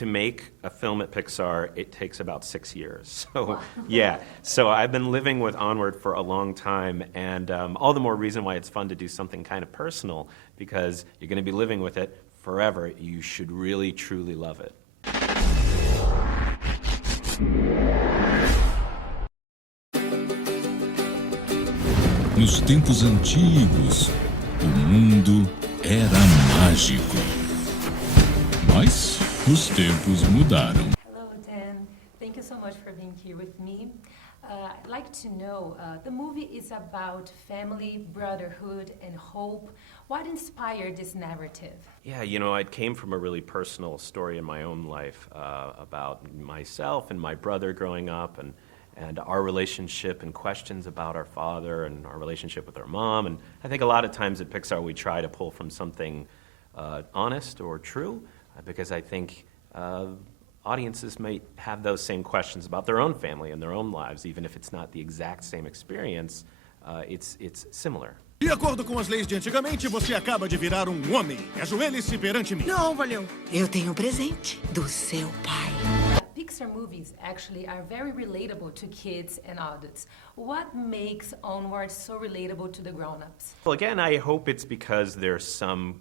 to make a film at Pixar, it takes about 6 years. So, yeah. So I've been living with Onward for a long time, and all the more reason why it's fun to do something kind of personal, because you're going to be living with it forever. You should really, truly love it. Nos tempos antigos, o mundo era mágico. Mas os tempos mudaram. Hello, Dan. Thank you so much for being here with me. I'd like to know, the movie is about family, brotherhood, and hope. What inspired this narrative? Yeah, you know, I came from a really personal story in my own life about myself and my brother growing up, and our relationship and questions about our father and our relationship with our mom. And I think a lot of times at Pixar we try to pull from something honest or true, because I think audiences might have those same questions about their own family and their own lives, even if it's not the exact same experience, it's similar. De acordo com as leis de antigamente, você acaba de virar homem. Ajoelhe-se perante mim. Não, valeu. Eu tenho um presente do seu pai. Pixar movies actually are very relatable to kids and adults. What makes Onward so relatable to the grown-ups? Well, again, I hope it's because there's some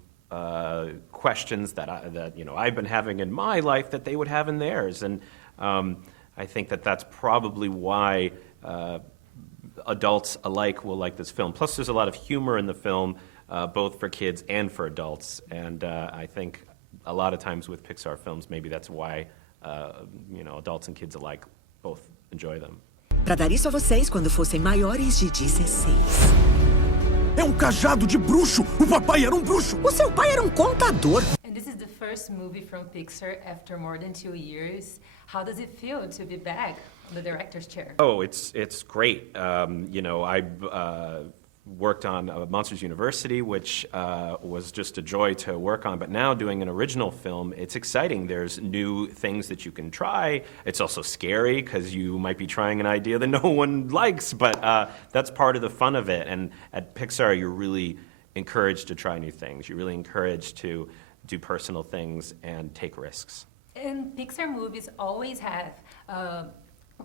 questions that I've been having in my life that they would have in theirs, and I think that's probably why adults alike will like this film. Plus, there's a lot of humor in the film, both for kids and for adults, and I think a lot of times with Pixar films, maybe that's why adults and kids alike both enjoy them. Para dar isso a vocês quando fossem maiores de 16. É cajado de bruxo! O papai era bruxo! O seu pai era contador! And this is the first movie from Pixar after more than 2 years. How does it feel to be back on the director's chair? Oh, it's great. I worked on Monsters University, which was just a joy to work on, but now doing an original film, it's exciting. There's new things that you can try. It's also scary because you might be trying an idea that no one likes, but that's part of the fun of it. And at Pixar, you're really encouraged to try new things. You're really encouraged to do personal things and take risks. And Pixar movies always have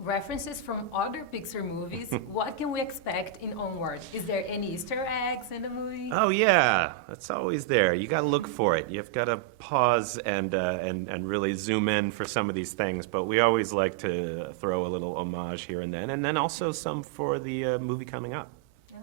references from other Pixar movies. What can we expect in Onward? Is there any Easter eggs in the movie? Oh yeah, that's always there. You got to look for it. You've got to pause and really zoom in for some of these things. But we always like to throw a little homage here and then also some for the movie coming up.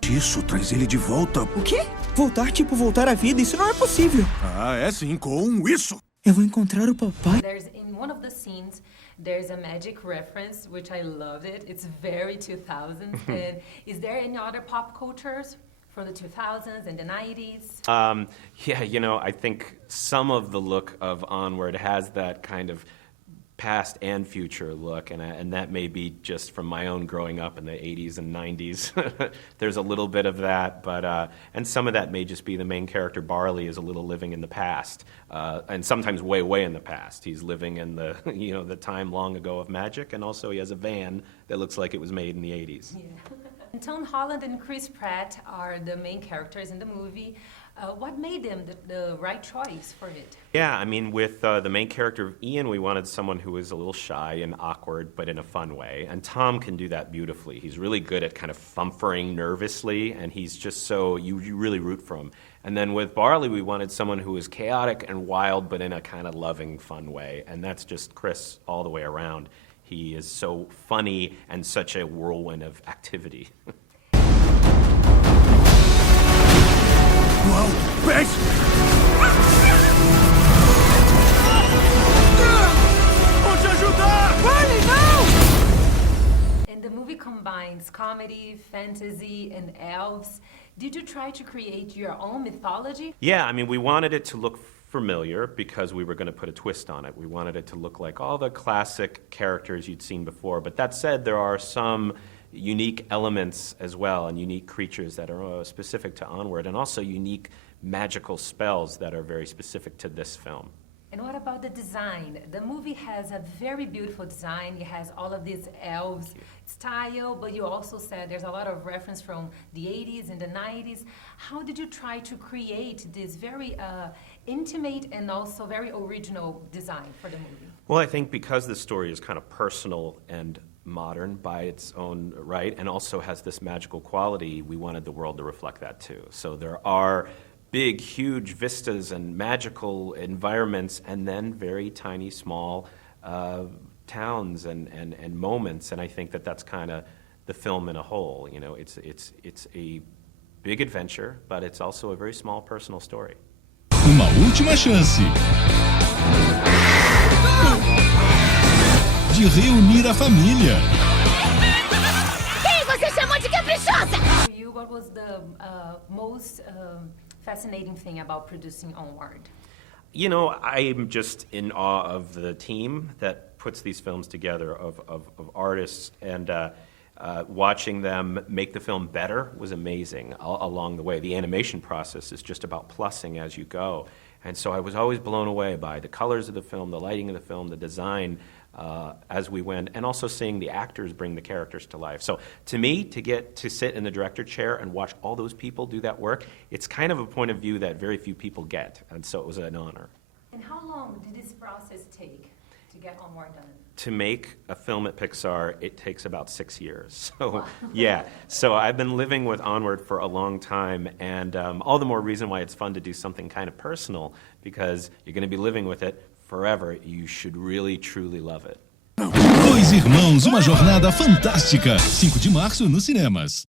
Isso traz ele de volta. O quê? Voltar tipo voltar à vida? Isso não é possível. Ah, é sim, com isso. Eu vou encontrar o papai. In one of the scenes, there's a magic reference, which I loved it. It's very 2000s. And is there any other pop cultures from the 2000s and the 90s? Yeah, I think some of the look of Onward has that kind of past and future look, and that may be just from my own growing up in the 80s and 90s. There's a little bit of that, but and some of that may just be the main character, Barley, is a little living in the past, and sometimes way, way in the past. He's living in the the time long ago of magic, and also he has a van that looks like it was made in the 80s. Yeah. Tom Holland and Chris Pratt are the main characters in the movie. What made them the right choice for it? Yeah, I mean, with the main character of Ian, we wanted someone who was a little shy and awkward, but in a fun way. And Tom can do that beautifully. He's really good at kind of fumfering nervously, and he's just so, you really root for him. And then with Barley, we wanted someone who was chaotic and wild, but in a kind of loving, fun way. And that's just Chris all the way around. He is so funny and such a whirlwind of activity. Uau! Pés! Vou te ajudar! Barney, não! And the movie combines comedy, fantasy, and elves. Did you try to create your own mythology? Yeah, I mean, we wanted it to look familiar because we were going to put a twist on it. We wanted it to look like all the classic characters you'd seen before. But that said, there are some unique elements as well, and unique creatures that are specific to Onward, and also unique magical spells that are very specific to this film. And what about the design? The movie has a very beautiful design. It has all of these elves style, but you also said there's a lot of reference from the 80s and the 90s. How did you try to create this very intimate and also very original design for the movie? Well, I think because the story is kind of personal and modern by its own right, and also has this magical quality, we wanted the world to reflect that too. So there are big, huge vistas and magical environments, and then very tiny, small towns and moments. And I think that that's kind of the film in a whole. You know, it's a big adventure, but it's also a very small personal story. Uma última chance de reunir a família. Quem você chamou de caprichosa? For you, what was the most fascinating thing about producing Onward? You know, I'm just in awe of the team that puts these films together, of artists, and watching them make the film better was amazing along the way. The animation process is just about plussing as you go. And so I was always blown away by the colors of the film, the lighting of the film, the design as we went, and also seeing the actors bring the characters to life. So to me, to get to sit in the director chair and watch all those people do that work, it's kind of a point of view that very few people get. And so it was an honor. And how long did this process take to get Onward done? To make a film at Pixar, it takes about 6 years. So, yeah. So I've been living with Onward for a long time, and all the more reason why it's fun to do something kind of personal, because you're going to be living with it forever. You should really, truly love it. Dois Irmãos, uma jornada fantástica. 5 de março nos cinemas.